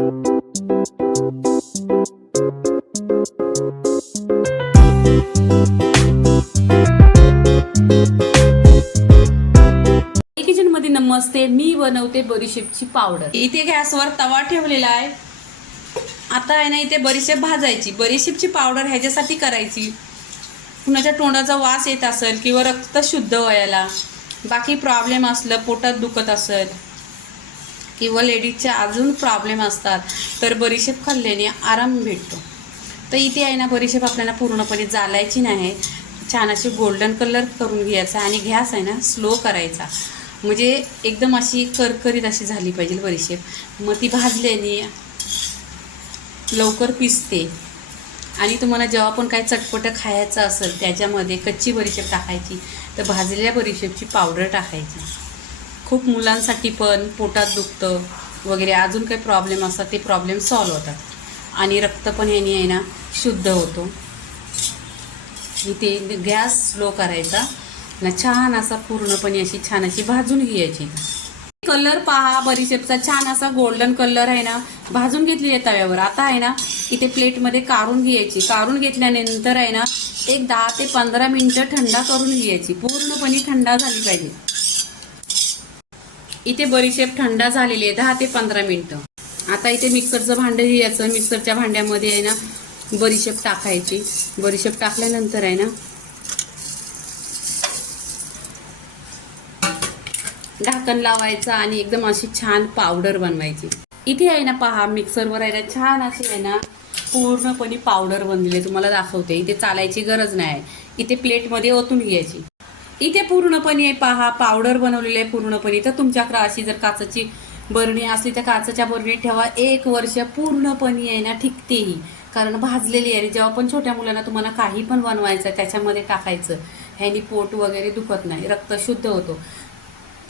Kitchen मध्ये नमस्ते, मी बनवते बडीशेपची पावडर। इथे गॅसवर तवा ठेवलेला आहे। आता आहे ना इथे बडीशेप भाजायची। बडीशेपची पावडर ह्याच्यासाठी करायची, कुणाच्या तोंडाचा वास येत असेल किंवा रक्त शुद्ध व्हायला, बाकी प्रॉब्लेम असलं, पोटात दुखत असेल किंवा लेडीजचे अजून प्रॉब्लेम असतात तर बडीशेप खाल्ल्याने आराम भेटतो। तर इथे आहे ना बडीशेप आपल्याला पूर्णपणे जालायची नाही, छान अशी गोल्डन कलर करून घ्यायचा आणि गॅस आहे ना स्लो करायचा, म्हणजे एकदम अशी करकरीत अशी झाली पाहिजे बडीशेप। मग ती भाजल्याने लवकर पिसते आणि तुम्हाला जेव्हा पण काही चटपटं खायचं असेल त्याच्यामध्ये कच्ची बडीशेप टाकायची, तर भाजलेल्या बडीशेपची पावडर टाकायची। खूप मुलांसाठी पण पोटात दुखतं वगैरे अजून काही प्रॉब्लेम असतात ते प्रॉब्लेम सॉल्व होतात आणि रक्त पण ह्याने आहे ना शुद्ध होतो। इथे गॅस स्लो करायचा ना, छान असा पूर्णपणे अशी छान अशी भाजून घ्यायची। कलर पहा, बडीशेपचा छान असा गोल्डन कलर आहे ना, भाजून घेतली आहे तव्यावर। आता आहे ना इथे प्लेटमध्ये काढून घ्यायची। काढून घेतल्यानंतर आहे ना एक 10 ते 15 मिनिटं थंडा करून घ्यायची, पूर्णपणे थंडा झाली पाहिजे। इथे बडीशेप थंडा झालेली आहे 10 ते 15 मिनिटं। आता इथे मिक्सरचं भांडं घ्यायचं, मिक्सरच्या भांड्यामध्ये आहे ना बडीशेप टाकायची। बडीशेप टाकल्यानंतर आहे ना ढाकण लावायचं आणि एकदम अशी छान पावडर बनवायची। इथे आहे ना पहा, मिक्सरवर आहे ना छान अशी आहे ना पूर्णपणे पावडर बनलेली तुम्हाला दाखवते। इथे चालायची गरज नाही, इथे प्लेटमध्ये ओतून घ्यायची। इथे पूर्णपणे पहा पावडर बनवलेली आहे पूर्णपणे। तर तुमच्याकडे अशी जर काचेची बरणी असली तर काचेच्या बरणीत ठेवा, 1 वर्ष पूर्णपणे आहे ना टिकतेही, कारण भाजलेली आहे। जेव्हा पण छोट्या मुलांना तुम्हाला काही पण बनवायचं त्याच्यामध्ये टाकायचं, ह्यानी पोट वगैरे दुखत नाही, रक्त शुद्ध होतो।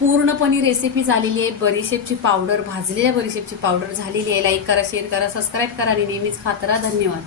पूर्णपणे रेसिपी झालेली आहे बडीशेपची पावडर, भाजलेल्या बडीशेपची पावडर झालेली आहे। लाईक करा, शेअर करा, सबस्क्राईब करा आणि नेहमीच खात राहा। धन्यवाद।